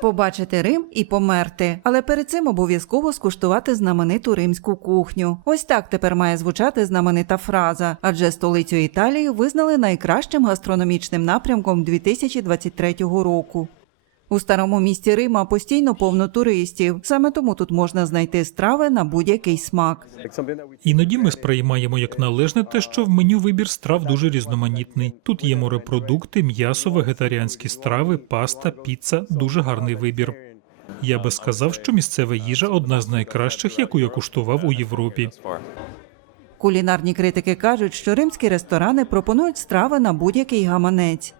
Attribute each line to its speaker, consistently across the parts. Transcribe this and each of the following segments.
Speaker 1: Побачити Рим і померти, але перед цим обов'язково скуштувати знамениту римську кухню. Ось так тепер має звучати знаменита фраза, адже столицю Італії визнали найкращим гастрономічним напрямком 2023 року. У старому місті Рима постійно повно туристів, саме тому тут можна знайти страви на будь-який смак.
Speaker 2: Іноді ми сприймаємо як належне те, що в меню вибір страв дуже різноманітний. Тут є морепродукти, м'ясо, вегетаріанські страви, паста, піца дуже гарний вибір. Я би сказав, що місцева їжа одна з найкращих, яку я куштував у Європі.
Speaker 1: Кулінарні критики кажуть, що римські ресторани пропонують страви на будь-який гаманець.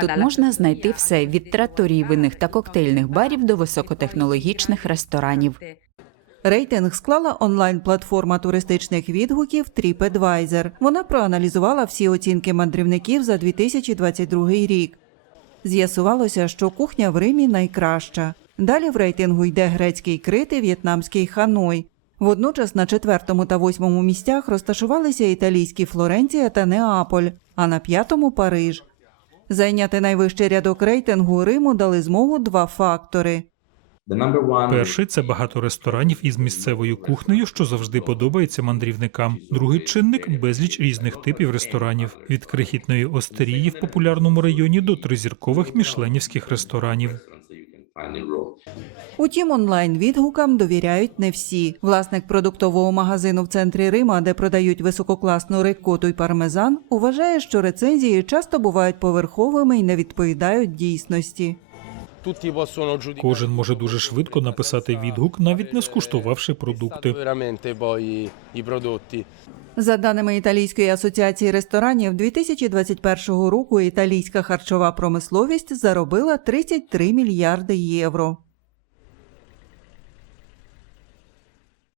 Speaker 3: Тут можна знайти все від траторій винних та коктейльних барів до високотехнологічних ресторанів.
Speaker 1: Рейтинг склала онлайн-платформа туристичних відгуків TripAdvisor. Вона проаналізувала всі оцінки мандрівників за 2022 рік. З'ясувалося, що кухня в Римі найкраща. Далі в рейтингу йде грецький крит і в'єтнамський ханой. Водночас на четвертому та восьмому місцях розташувалися італійські Флоренція та Неаполь, а на п'ятому Париж. Зайняти найвищий рядок рейтингу Риму дали змогу два фактори.
Speaker 2: Перший це багато ресторанів із місцевою кухнею, що завжди подобається мандрівникам. Другий чинник безліч різних типів ресторанів від крихітної остерії в популярному районі до тризіркових мішленівських ресторанів.
Speaker 1: Утім, онлайн-відгукам довіряють не всі. Власник продуктового магазину в центрі Рима, де продають висококласну рикоту й пармезан, вважає, що рецензії часто бувають поверховими і не відповідають дійсності.
Speaker 4: Tutti possono giudicare
Speaker 2: Кожен може дуже швидко написати відгук, навіть не скуштувавши продукти.
Speaker 4: veramente poi i prodotti.
Speaker 1: За даними Італійської асоціації ресторанів, 2021 року італійська харчова промисловість заробила 33 мільярди євро.